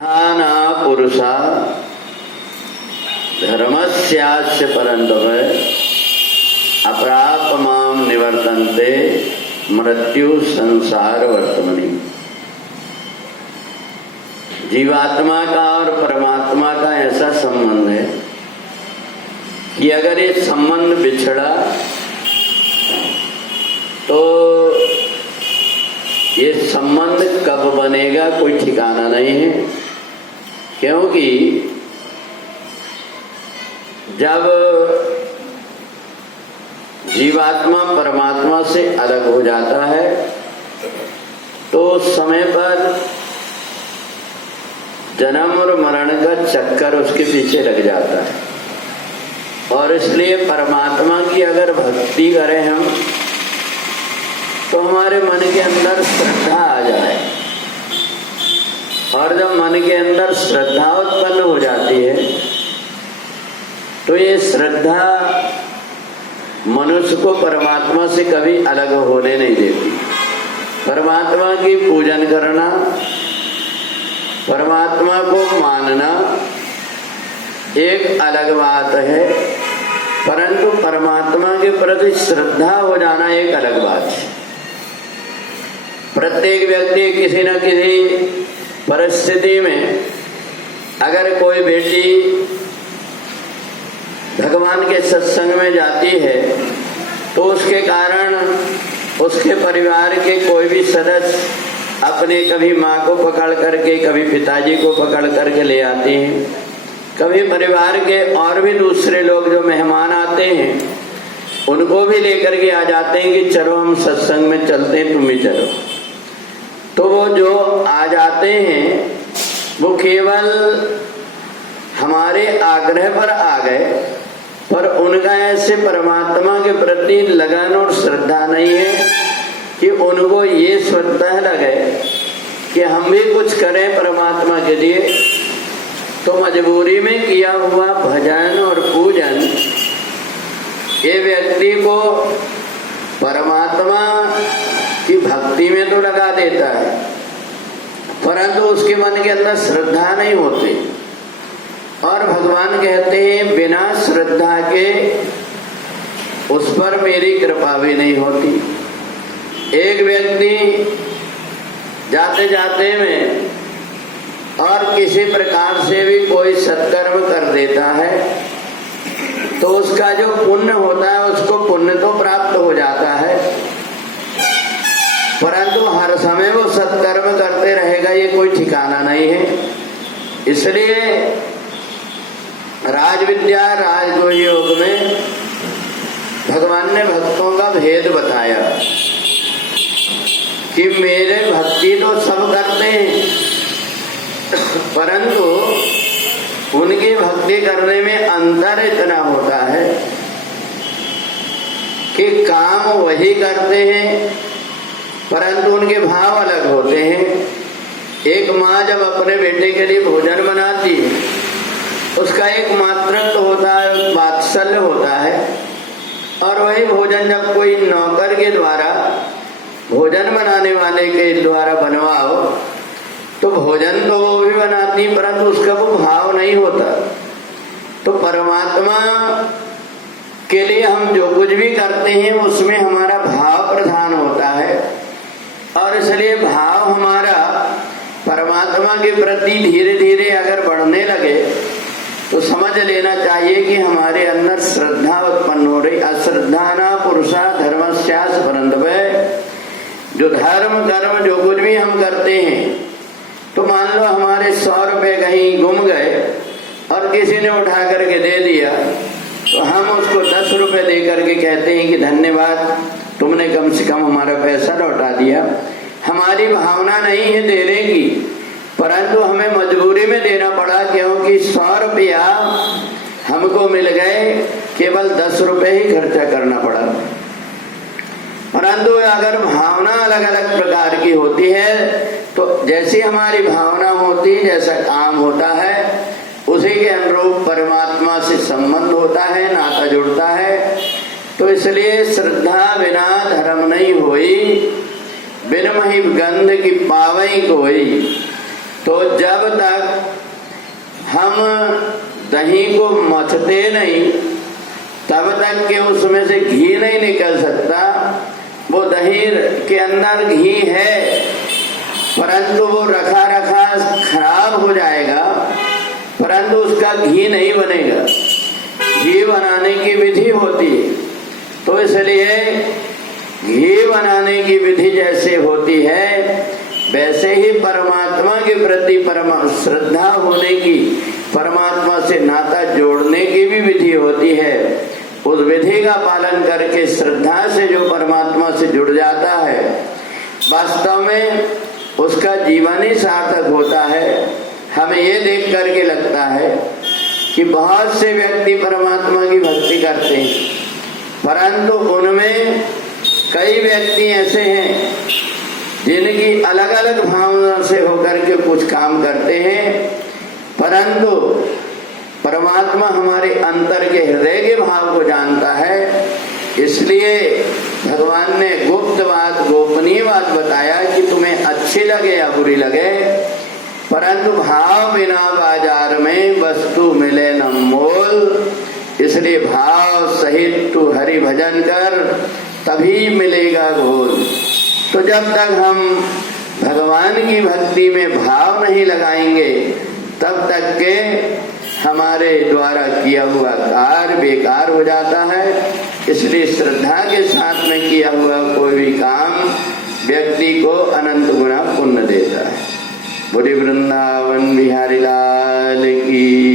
ना पुरुषा धर्मस्यास्य परन्तप अप्रापमाम निवर्तन्ते मृत्यु संसार वर्तमनि। जीवात्मा का और परमात्मा का ऐसा संबंध है कि अगर ये संबंध बिछड़ा तो ये संबंध कब बनेगा कोई ठिकाना नहीं है। क्योंकि जब जीवात्मा परमात्मा से अलग हो जाता है तो उस समय पर जन्म और मरण का चक्कर उसके पीछे लग जाता है। और इसलिए परमात्मा की अगर भक्ति करें हम तो हमारे मन के अंदर श्रद्धा आ जाए, और जब मन के अंदर श्रद्धा उत्पन्न हो जाती है तो ये श्रद्धा मनुष्य को परमात्मा से कभी अलग होने नहीं देती। परमात्मा की पूजन करना, परमात्मा को मानना एक अलग बात है, परंतु परमात्मा के प्रति श्रद्धा हो जाना एक अलग बात है। प्रत्येक व्यक्ति किसी न किसी परिस्थिति में अगर कोई बेटी भगवान के सत्संग में जाती है तो उसके कारण उसके परिवार के कोई भी सदस्य अपने कभी माँ को पकड़ करके, कभी पिताजी को पकड़ करके ले आते हैं, कभी परिवार के और भी दूसरे लोग जो मेहमान आते हैं उनको भी लेकर के आ जाते हैं कि चलो हम सत्संग में चलते हैं, तुम भी चलो। तो वो जो आ जाते हैं वो केवल हमारे आग्रह पर आ गए, पर उनका ऐसे परमात्मा के प्रति लगन और श्रद्धा नहीं है कि उनको ये श्रद्धा लगे कि हम भी कुछ करें परमात्मा के लिए। तो मजबूरी में किया हुआ भजन और पूजन ये व्यक्ति को परमात्मा की भक्ति में तो लगा देता है, परंतु उसके मन के अंदर श्रद्धा नहीं होती। और भगवान कहते हैं बिना श्रद्धा के उस पर मेरी कृपा भी नहीं होती। एक व्यक्ति जाते जाते में और किसी प्रकार से भी कोई सत्कर्म कर देता है तो उसका जो पुण्य होता है उसको पुण्य तो प्राप्त हो जाता है, परंतु हर समय वो सत्कर्म करते रहेगा ये कोई ठिकाना नहीं है। इसलिए राजविद्या राजगुरु योग में भगवान ने भक्तों का भेद बताया कि मेरे भक्ति तो सब करते हैं, परंतु उनकी भक्ति करने में अंतर इतना होता है कि काम वही करते हैं परंतु उनके भाव अलग होते हैं। एक माँ जब अपने बेटे के लिए भोजन बनाती है उसका एक मातृत्व होता है, वात्सल्य होता है, और वही भोजन जब कोई नौकर के द्वारा भोजन बनाने वाले के द्वारा बनवाओ तो भोजन तो वो भी बनाती परंतु उसका वो भाव नहीं होता। तो परमात्मा के लिए हम जो कुछ भी करते हैं उसमें हमारा भाव प्रधान होता है, और इसलिए भाव हमारा परमात्मा के प्रति धीरे धीरे अगर बढ़ने लगे तो समझ लेना चाहिए कि हमारे अंदर श्रद्धा उत्पन्न हो रही। अश्रद्धा ना पुरुषा धर्मस्यास परन्तप। जो धर्म कर्म जो कुछ भी हम करते हैं तो मान लो हमारे 100 रुपए कहीं गुम गए और किसी ने उठा करके दे दिया तो हम उसको 10 रुपए दे करके कहते हैं कि धन्यवाद, तुमने कम से कम हमारा पैसा लौटा दिया। हमारी भावना नहीं है देने की, परंतु हमें मजबूरी में देना पड़ा क्योंकि 100 रुपया हमको मिल गए, केवल 10 रुपए ही खर्चा करना पड़ा। परंतु अगर भावना अलग अलग प्रकार की होती है तो जैसी हमारी भावना होती है, जैसा काम होता है, उसी के अनुरूप परमात्मा से संबंध होता है, नाता जुड़ता है। तो इसलिए श्रद्धा बिना धर्म नहीं होई, बिन मही गंध की पावई कोई। तो जब तक हम दही को मथते नहीं तब तक के उसमें से घी नहीं निकल सकता। वो दही के अंदर घी है परंतु वो रखा रखा खराब हो जाएगा, परंतु उसका घी नहीं बनेगा। घी बनाने की विधि होती है, तो इसलिए घी बनाने की विधि जैसे होती है वैसे ही परमात्मा के प्रति श्रद्धा होने की, परमात्मा से नाता जोड़ने की भी विधि होती है। उस विधि का पालन करके श्रद्धा से जो परमात्मा से जुड़ जाता है वास्तव में उसका जीवन ही सार्थक होता है। हमें ये देख करके लगता है कि बहुत से व्यक्ति परमात्मा की भक्ति करते हैं, परंतु उनमें कई व्यक्ति ऐसे हैं जिनकी अलग अलग भावना से होकर के कुछ काम करते हैं, परंतु परमात्मा हमारे अंतर के हृदय के भाव को जानता है। इसलिए भगवान ने गुप्त बात, गोपनीय बात बताया कि तुम्हें अच्छी लगे या बुरी लगे, परंतु भाव बिना बाजार में वस्तु मिले न मोल। इसलिए भाव सहित तू हरि भजन कर, तभी मिलेगा घोल। तो जब तक हम भगवान की भक्ति में भाव नहीं लगाएंगे तब तक के हमारे द्वारा किया हुआ कार्य बेकार हो जाता है। इसलिए श्रद्धा के साथ में किया हुआ कोई भी काम व्यक्ति को अनंत गुना पुण्य देता है। बोले वृंदावन बिहारी लाल की।